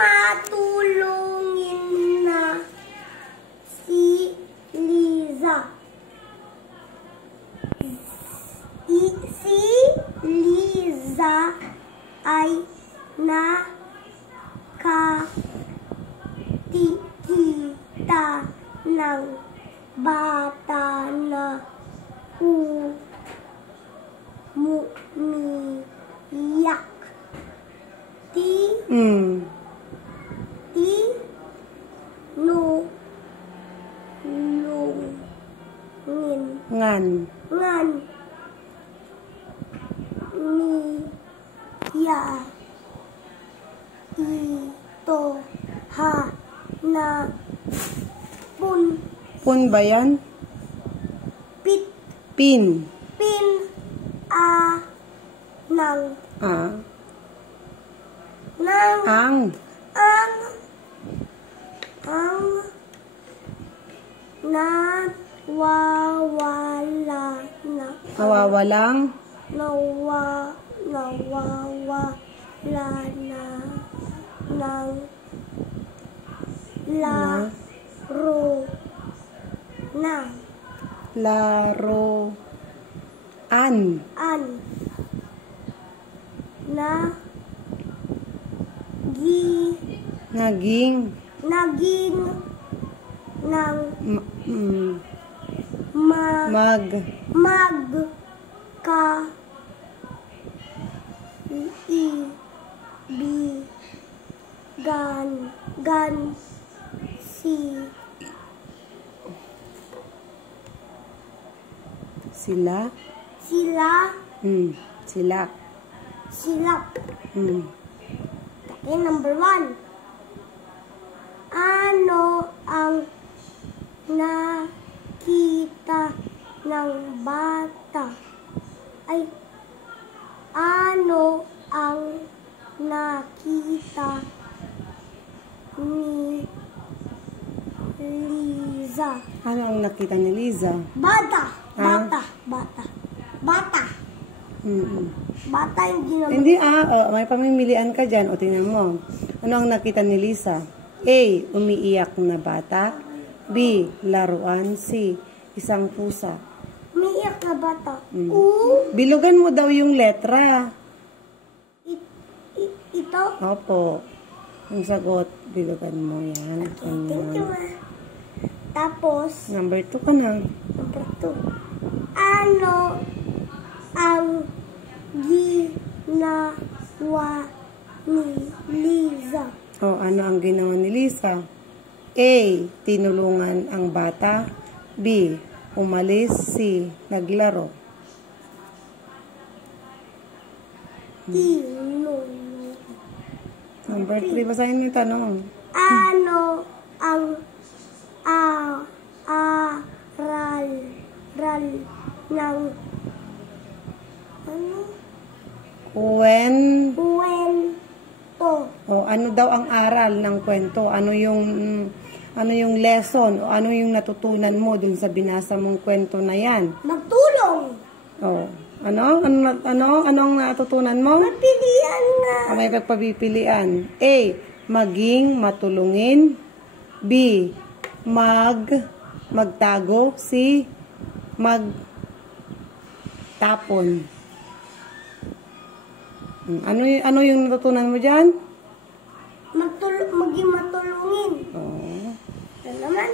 matulungin na si Liza. Si Liza ay nakakita ng bata na umiiyak. Ngan niya ito na pun ba yan? Pin nang nawawalang nawawala na ng laruan naging magkaibigan sila. Okay, number 1. Ano ang nakita ng bata? Ano ang nakita ni Liza? Ano ang nakita ni Liza? Bata. Bata yung ginamit. Hindi, may pamimilian ka dyan. O, tingnan mo. Ano ang nakita ni Liza? A. Umiiyak na bata. B. Laruan. C. Isang pusa. Umiiyak na bata. Bilugan mo daw yung letra. Ito? Opo. Ang sagot, bilugan mo yan. Thank you, ma. Tapos, number 2 ka na. Number 2. Ano ang ginawa ni Liza? Ano ang ginawa ni Liza? A. Tinulungan ang bata. B. Umalis. C. Naglaro. Tinulungan. Number 3. Basahin mo yung tanong. Ano ang aral ng kwento? Ano daw ang aral ng kwento? Ano yung lesson? O ano yung natutunan mo dun sa binasa mong kwento na yan? Magtulong. Anong natutunan mo? Mapilian na. May pagpapipilian. A. Maging matulungin. B. Magtago. C. Magtapon. Ano yung natutunan mo dyan? Maging matulungin. Oo. Ano naman?